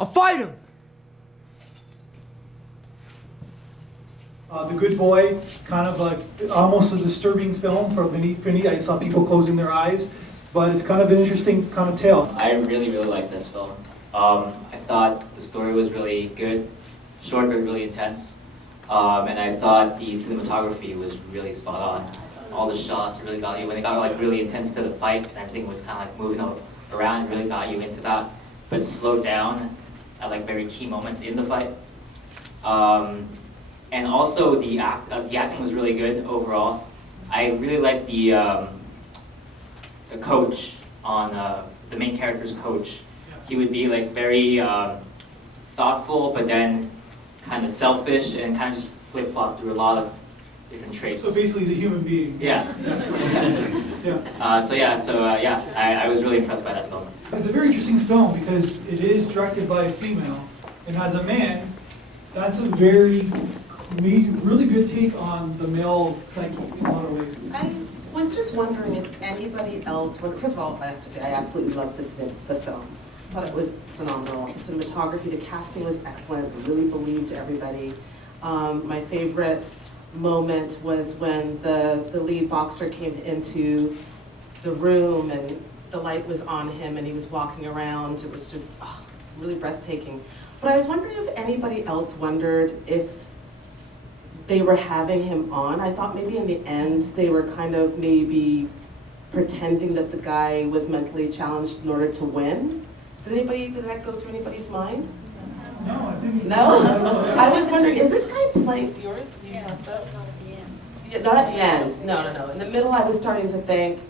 I'll fight him! The Good Boy, kind of almost a disturbing film for many. I saw people closing their eyes, but it's kind of an interesting kind of tale. I really like this film. I thought the story was really good, short but really intense, and I thought the cinematography was really spot on. All the shots really got you. When it got like really intense to the fight, and everything was kind of like moving around, it really got you into that, but slowed down at like very key moments in the fight. And also the acting was really good overall. I really liked the coach on the main character's coach. He would be like very thoughtful, but then kind of selfish and kind of just flip-flop through a lot of different traits. So basically, he's a human being. Yeah. Yeah. I was really impressed by that film. It's a very interesting film because it is directed by a female, and as a man, that's a very really good take on the male psyche in a lot of ways. I was just wondering if anybody else, first of all, I have to say I absolutely loved the film. I thought it was phenomenal. The cinematography, the casting was excellent. I really believed everybody. My favorite moment was when the lead boxer came into the room and the light was on him and he was walking around. It was just really breathtaking. But I was wondering if anybody else wondered if they were having him on. I thought maybe in the end they were kind of maybe pretending that the guy was mentally challenged in order to win. Did that go through anybody's mind? No, I didn't. No? I was wondering, is this guy playing yours? Yeah, not at the end. Yeah, not at the end. No. In the middle I was starting to think,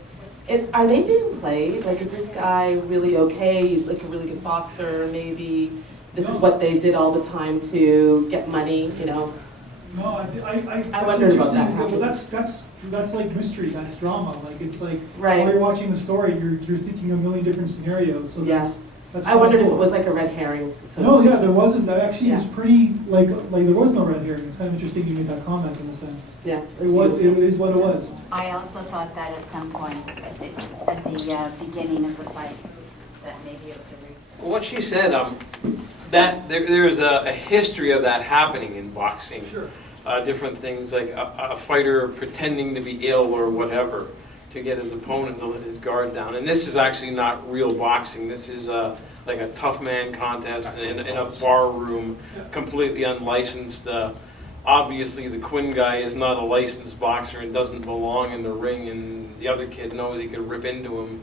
are they being played? Like, is this guy really okay? He's like a really good boxer, maybe this is what they did all the time to get money, you know? No, I wondered about that. Well, that's like mystery. That's drama. Like it's like Right. while you're watching the story, you're thinking a million different scenarios. So Yeah. that's I wondered if cool. it was like a red herring. So No, yeah, there wasn't. That actually was Yeah. pretty like there was no red herring. It's kind of interesting you made that comment in a sense. Yeah. It is what it was. I also thought that at some point, at the beginning of the fight, that maybe it was a What she said, that there's a history of that happening in boxing. Sure. Different things like a fighter pretending to be ill or whatever to get his opponent to let his guard down. And this is actually not real boxing. This is like a tough man contest in a bar room, completely unlicensed. Obviously, the Quinn guy is not a licensed boxer and doesn't belong in the ring, and the other kid knows he could rip into him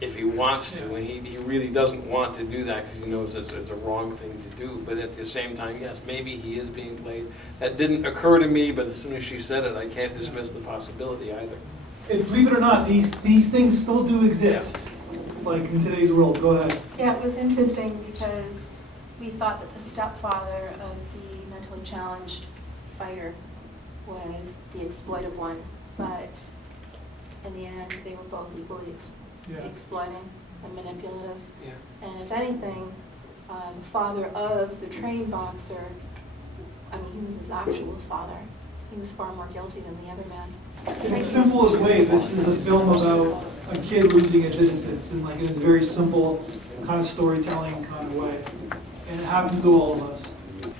if he wants to, and he really doesn't want to do that because he knows it's a wrong thing to do. But at the same time, yes, maybe he is being played. That didn't occur to me, but as soon as she said it, I can't dismiss the possibility either. And believe it or not, these things still do exist, like in today's world. Go ahead. Yeah, it was interesting because we thought that the stepfather of the mentally challenged fighter was the exploitive one, but in the end, they were both equally exploiting and manipulative. Yeah. And if anything, the father of the trained boxer, I mean, he was his actual father. He was far more guilty than the other man. In its simplest way, this is a film about a kid losing his innocence, and like in a very simple kind of storytelling kind of way, and it happens to all of us.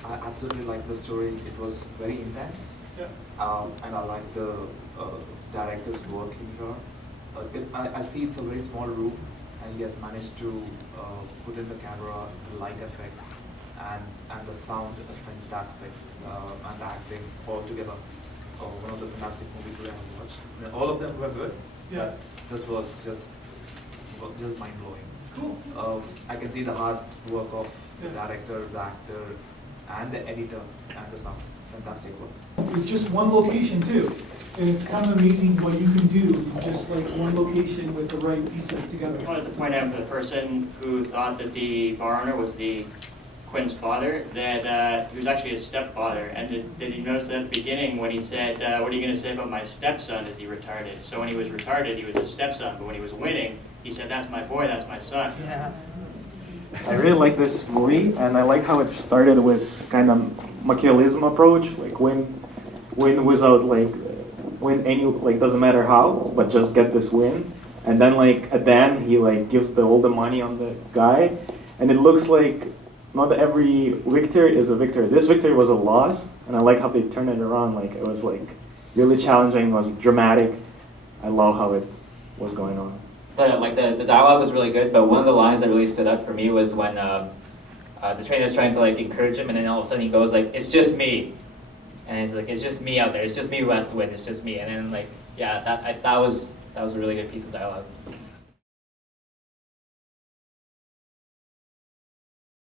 I absolutely like the story. It was very intense, Yeah. and I like the director's work in here. I see it's a very small room, and he has managed to put in the camera, the light effect, and the sound is fantastic, and the acting altogether. One of the fantastic movies we have watched. All of them were good. Yeah. But this was just mind blowing. Cool. I can see the hard work of the Yeah. director, the actor, and the editor, and the sound. Fantastic work. It's just one location too, and it's kind of amazing what you can do in just like one location with the right pieces together. I wanted to point out for the person who thought that the bar owner was the Quinn's father, that he was actually his stepfather. And did you notice at the beginning when he said, what are you going to say about my stepson, is he retarded? So when he was retarded, he was his stepson, but when he was winning, he said, that's my boy, that's my son. Yeah. I really like this movie, and I like how it started with kind of Machiavellism approach, like win without win any, doesn't matter how, but just get this win. And then at the end he gives all the money on the guy, and it looks like not every victory is a victory. This victory was a loss, and I like how they turned it around. Like it was like really challenging, it was dramatic. I love how it was going on. The dialogue was really good, but one of the lines that really stood out for me was when the trainer's trying to like encourage him, and then all of a sudden he goes like, "It's just me," and it's like, "It's just me out there. It's just me who has to win. It's just me." And then like, yeah, that was a really good piece of dialogue.